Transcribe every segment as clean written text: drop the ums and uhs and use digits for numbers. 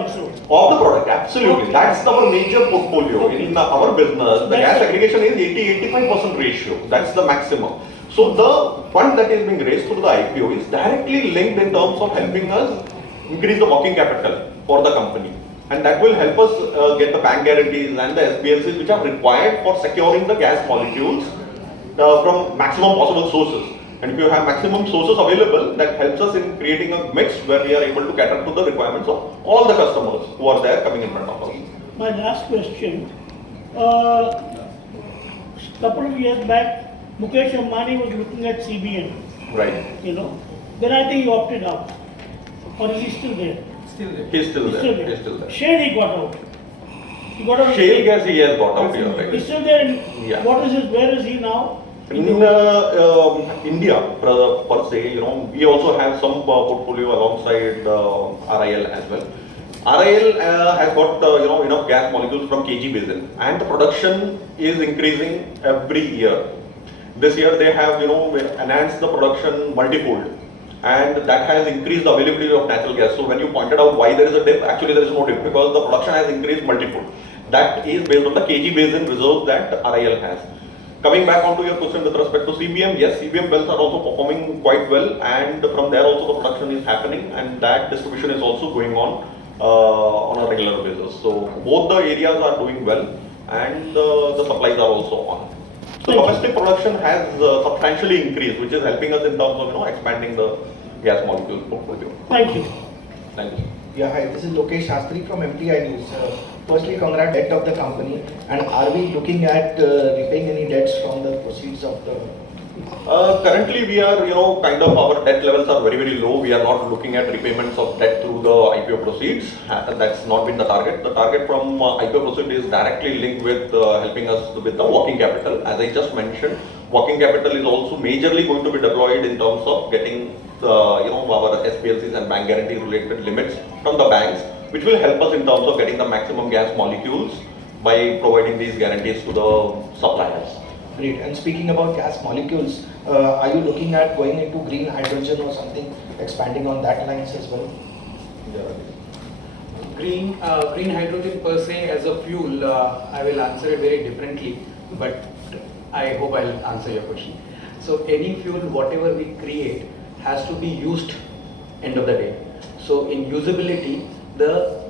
also. Of the product, absolutely. Okay. That's our major portfolio. Okay. In our business, the gas That's- aggregation is 80-85% ratio. That's the maximum. So the fund that is being raised through the IPO is directly linked in terms of helping us increase the working capital for the company. And that will help us get the bank guarantees and the SBLCs which are required for securing the gas molecules from maximum possible sources. And if you have maximum sources available, that helps us in creating a mix where we are able to cater to the requirements of all the customers who are there coming in front of us. My last question. Couple of years back, Mukesh Ambani was looking at CBN, Right. you know. Then I think he opted out. Or is he still there? Still there. He's still He's there. still there. He's still there. Shale he got out. He got out. Shale gas he has got out here, He's right? still there. And Yeah. What is his? Where is he now? In India, per se, you know, we also have some portfolio alongside RIL as well. RIL has got you know, enough gas molecules from KG basin, and the production is increasing every year. This year they have, you know, enhanced the production multifold, and that has increased the availability of natural gas. So when you pointed out why there is a dip, actually there is no dip because the production has increased multifold. That is based on the KG basin reserves that RIL has. Coming back onto your question with respect to CBM, yes, CBM wells are also performing quite well, and from there also the production is happening, and that distribution is also going on a regular basis. So both the areas are doing well, and the supplies are also on. So domestic production has substantially increased, which is helping us in terms of, you know, expanding the gas molecule portfolio. Thank you. Thank you. Yeah, hi, this is Lokesh Shastri from MTI News. Firstly, congrats debt of the company, and are we looking at repaying any debts from the proceeds of the? Currently, we are, you know, kind of our debt levels are very, very low. We are not looking at repayments of debt through the IPO proceeds. That's not been the target. The target from IPO proceeds is directly linked with helping us with the working capital. As I just mentioned, working capital is also majorly going to be deployed in terms of getting, you know, our SPLCs and bank guarantee related limits from the banks, which will help us in terms of getting the maximum gas molecules by providing these guarantees to the suppliers. Great. And speaking about gas molecules, are you looking at going into green hydrogen or something, expanding on that lines as well? Green hydrogen per se as a fuel, I will answer it very differently, but I hope I'll answer your question. So any fuel, whatever we create, has to be used end of the day. So in usability, the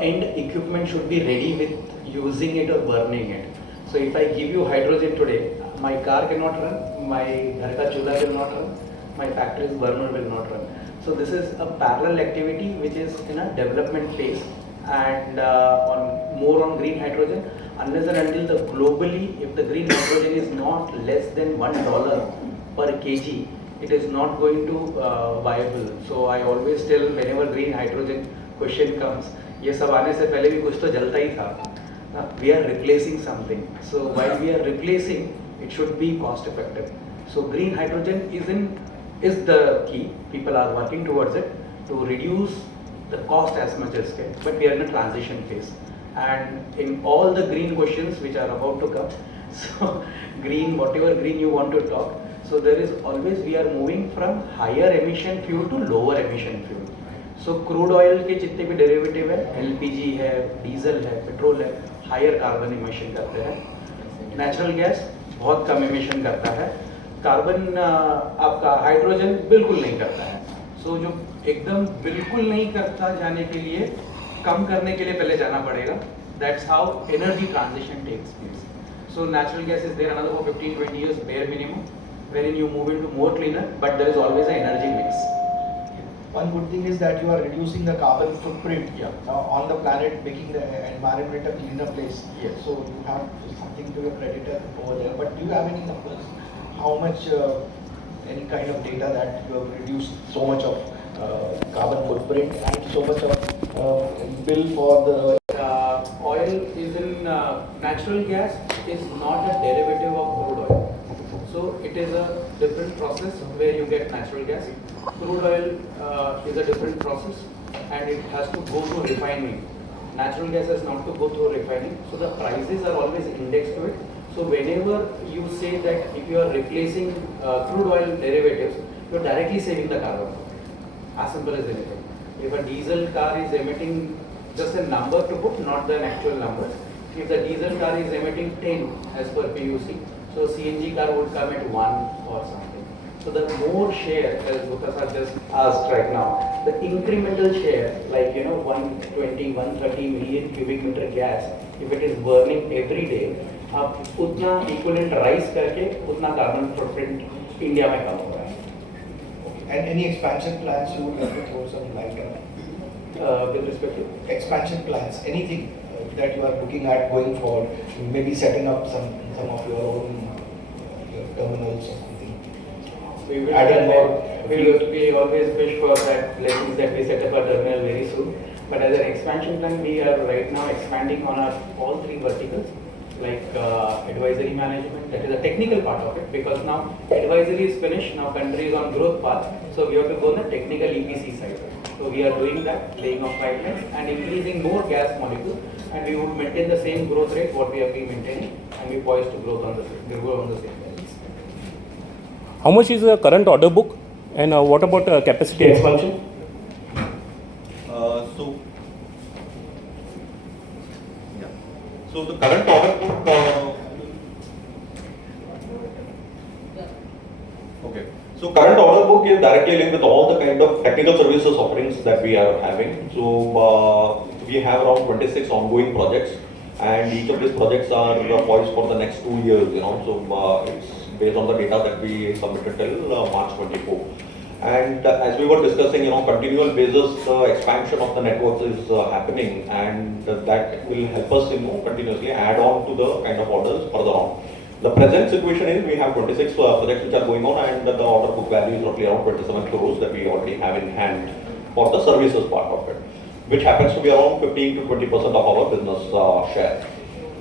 end equipment should be ready with using it or burning it. So if I give you hydrogen today, my car cannot run, my ghar ka chulha will not run, my factory's burner will not run. So this is a parallel activity which is in a development phase, and more on green hydrogen, unless and until the globally, if the green hydrogen is not less than $1 per kg, it is not going to viable. So I always tell whenever green hydrogen question comes, ये सब आने से पहले भी कुछ तो जलता ही था. We are replacing something. So while we are replacing, it should be cost effective. So green hydrogen is the key. People are working towards it to reduce the cost as much as can. But we are in a transition phase. And in all the green questions which are about to come, so green, whatever green you want to talk, so there is always, we are moving from higher emission fuel to lower emission fuel. So crude oil के जितने भी derivative है, LPG है, diesel है, petrol है, higher carbon emission करते हैं. Natural gas बहुत कम इमिशन करता है. कार्बन आपका हाइड्रोजन बिल्कुल नहीं करता है. सो जो एकदम बिल्कुल नहीं करता जाने के लिए, कम करने के लिए पहले जाना पड़ेगा. That's how energy transition takes place. So natural gas is there another for 15-20 years bare minimum, wherein you move into more cleaner, but there is always an energy mix. One good thing is that you are reducing the carbon footprint on the planet, making the environment a cleaner place. Yes. So you have something to your creditor over there. But do you have any numbers? How much, any kind of data that you have reduced so much of carbon footprint and so much of bill for the Oil is in natural gas is not a derivative of crude oil. So it is a different process where you get natural gas. Crude oil is a different process and it has to go through refining. Natural gas has not to go through refining. So the prices are always indexed to it. So whenever you say that if you are replacing crude oil derivatives, you are directly saving the carbon. As simple as anything. If a diesel car is emitting just a number to put, not the actual numbers. If the diesel car is emitting 10 as per PUC, so CNG car would come at 1 or something. So the more share, as Gupta sir just asked right now, the incremental share, like 120, 130 million cubic meter gas, if it is burning every day, आप उतना equivalent rise करके उतना carbon footprint India में कम होगा. And any expansion plans you would like to throw some light on? With respect to Expansion plans, anything that you are looking at going forward, maybe setting up some of your own terminals or something. we will Adding more. we always wish for that blessings that we set up a terminal very soon. But as an expansion plan, we are right now expanding on our all three verticals, like advisory management, that is the technical part of it, because now advisory is finished, now country is on growth path, so we have to go on the technical EPC side. So we are doing that, laying of pipelines and increasing more gas molecules, and we would maintain the same growth rate what we have been maintaining, and we poised to grow on the same levels. How much is the current order book, and what about capacity expansion? So the current order book. Okay. So current order book is directly linked with all the kind of technical services offerings that we are having. So we have around 26 ongoing projects, and each of these projects are poised for the next 2 years. So it's based on the data that we submitted till March 24. And as we were discussing, continual basis expansion of the networks is happening, and that will help us, continuously add on to the kind of orders further on. The present situation is we have 26 projects which are going on, and the order book value is roughly around 27 crores that we already have in hand for the services part of it, which happens to be around 15 to 20% of our business share.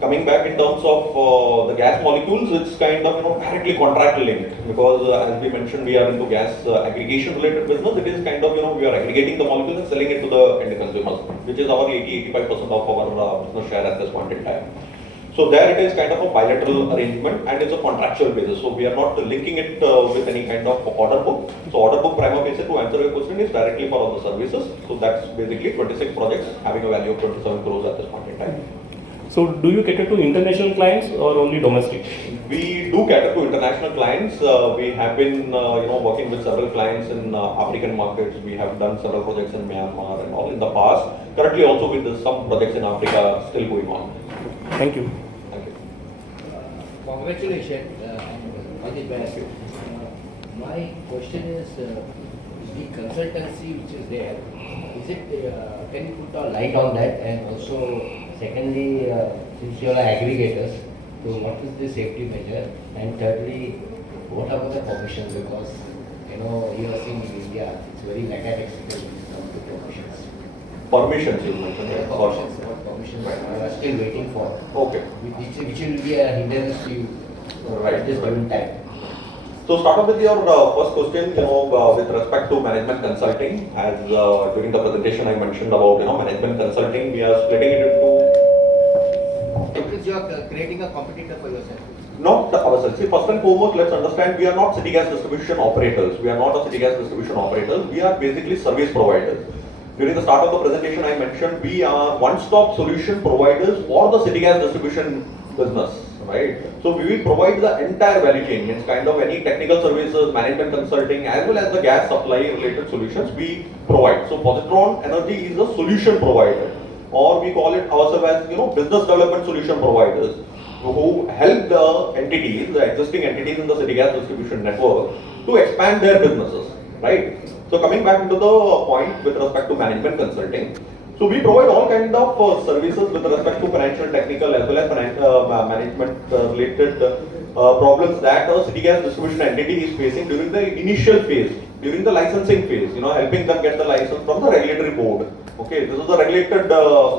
Coming back in terms of the gas molecules, it's kind of directly contract linked, because as we mentioned, we are into gas aggregation related business. It is kind of we are aggregating the molecules and selling it to the end consumers, which is our 80-85% of our business share at this point in time. So there it is kind of a bilateral arrangement, and it's a contractual basis. So we are not linking it with any kind of order book. So order book prima facie, to answer your question, is directly for all the services. So that's basically 26 projects having a value of 27 crores at this point in time. So do you cater to international clients or only domestic? We do cater to international clients. We have been working with several clients in African markets. We have done several projects in Myanmar and all in the past. Currently also with some projects in Africa still going on. Thank you. Thank you. Congratulations on the best. My question is, the consultancy which is there, is it, can you put a light on that? And also, secondly, since you are aggregators, so what is the safety measure? And thirdly, what about the permissions? Because you are seeing in India, it's very lackadaisical when it comes to permissions. Permissions you mentioned. Yeah, permissions we are still waiting for. Okay. Which will be a hindrance to you at this given time. So start off with your first question, with respect to management consulting. As during the presentation I mentioned about, management consulting, we are splitting it into. Because you are creating a competitor for yourself. Not ourselves. See, first and foremost, let's understand we are not city gas distribution operators. We are not a city gas distribution operators. We are basically service providers. During the start of the presentation, I mentioned we are one-stop solution providers for the city gas distribution business. Right. So we will provide the entire value chain. It's kind of any technical services, management consulting, as well as the gas supply related solutions we provide. So Positron Energy is a solution provider, or we call it ourselves as business development solution providers, who help the entities, the existing entities in the city gas distribution network, to expand their businesses. Right. So coming back into the point with respect to management consulting. So we provide all kind of services with respect to financial, technical, as well as management related problems that a city gas distribution entity is facing during the initial phase, during the licensing phase, helping them get the license from the regulatory board. Okay, this is the regulated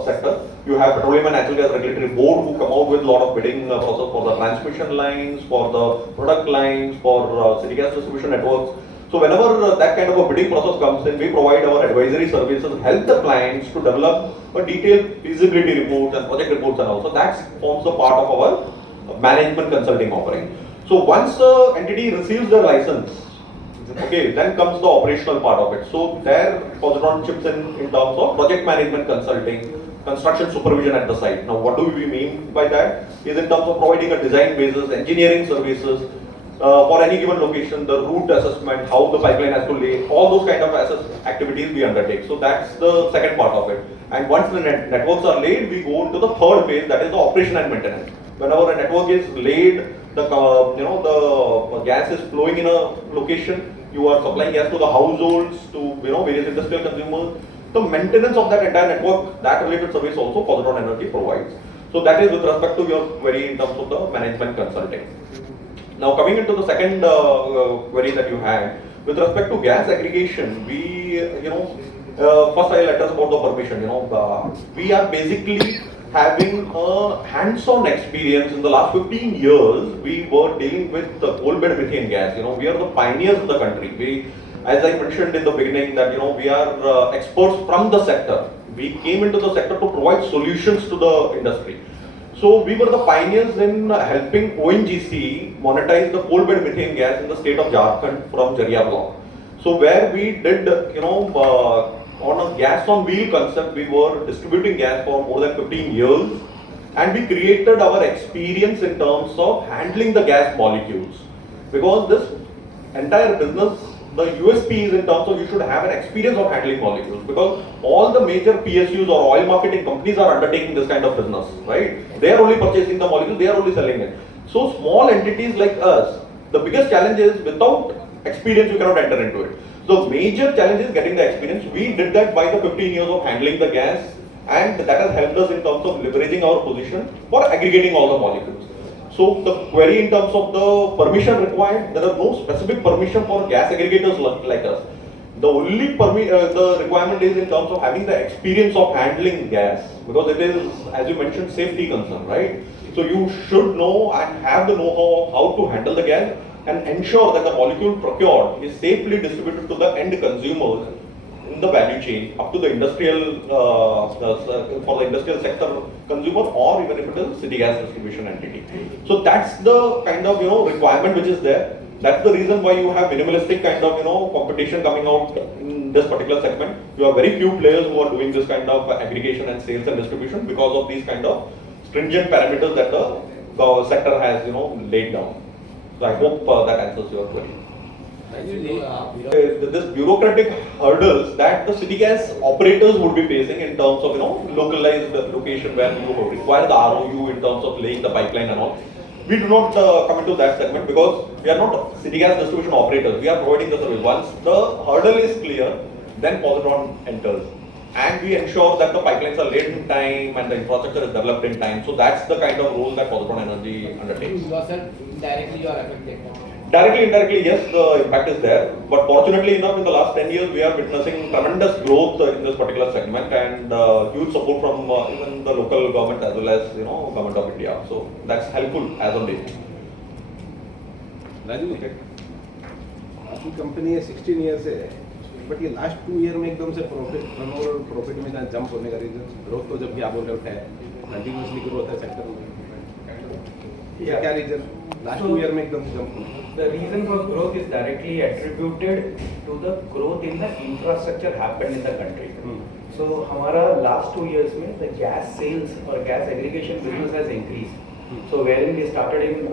sector. You have Petroleum and Natural Gas Regulatory Board who come out with a lot of bidding process for the transmission lines, for the product lines, for city gas distribution networks. So whenever that kind of a bidding process comes in, we provide our advisory services, help the clients to develop a detailed feasibility reports and project reports, and also that forms a part of our management consulting offering. So once the entity receives the license, Okay, then comes the operational part of it. So there, Positron chips in terms of project management consulting, construction supervision at the site. Now, what do we mean by that? Is in terms of providing a design basis, engineering services for any given location, the route assessment, how the pipeline has to lay, all those kind of activities we undertake. So that's the second part of it. And once the networks are laid, we go into the third phase, that is the operation and maintenance. Whenever a network is laid, the gas is flowing in a location, you are supplying gas to the households, to various industrial consumers. The maintenance of that entire network, that related service also Positron Energy provides. So that is with respect to your query in terms of the management consulting. Now coming into the second query that you had, with respect to gas aggregation, we, first I'll address about the permission. We are basically having a hands-on experience in the last 15 years. We were dealing with the coal bed methane gas. We are the pioneers in the country. As I mentioned in the beginning, that we are experts from the sector. We came into the sector to provide solutions to the industry. So we were the pioneers in helping ONGC monetize the coal bed methane gas in the state of Jharkhand from Jaria block. So where we did, on a gas on wheel concept, we were distributing gas for more than 15 years, and we created our experience in terms of handling the gas molecules. Because this entire business, the USP is in terms of you should have an experience of handling molecules, because all the major PSUs or oil marketing companies are undertaking this kind of business, right? They are only purchasing the molecule, they are only selling it. So small entities like us, the biggest challenge is without experience you cannot enter into it. So major challenge is getting the experience. We did that by the 15 years of handling the gas, and that has helped us in terms of leveraging our position for aggregating all the molecules. So the query in terms of the permission required, there are no specific permission for gas aggregators like us. The only the requirement is in terms of having the experience of handling gas, because it is, as you mentioned, safety concern, right? So you should know and have the know-how of how to handle the gas and ensure that the molecule procured is safely distributed to the end consumers in the value chain, up to the industrial, for the industrial sector consumer, or even if it is city gas distribution entity. So that's the kind of requirement which is there. That's the reason why you have minimalistic kind of competition coming out in this particular segment. You have very few players who are doing this kind of aggregation and sales and distribution because of these kind of stringent parameters that the sector has laid down. So I hope that answers your query. This bureaucratic hurdles that the city gas operators would be facing in terms of localized location where you require the ROU in terms of laying the pipeline and all. We do not come into that segment because we are not city gas distribution operators. We are providing the service. Once the hurdle is clear, then Positron enters, and we ensure that the pipelines are laid in time and the infrastructure is developed in time. So that's the kind of role that Positron Energy undertakes. Yourself indirectly you are affected. Directly, indirectly, yes, the impact is there. But fortunately enough, in the last 10 years, we are witnessing tremendous growth in this particular segment, and huge support from even the local government as well as government of India. So that's helpful as on date. Raju आपकी company है 16 year से है, but ये last 2 year में एकदम से profit में jump होने का रीजन ग्रोथ तो जब भी आप बोल रहे हो है कंटिन्यूसली ग्रोथ है सेक्टर में, क्या रीजन लास्ट 2 ईयर में एकदम जंप होने? The reason for growth is directly attributed to the growth in the infrastructure happened in the country. So हमारा last 2 years में the gas sales or gas aggregation business has increased. So wherein we started in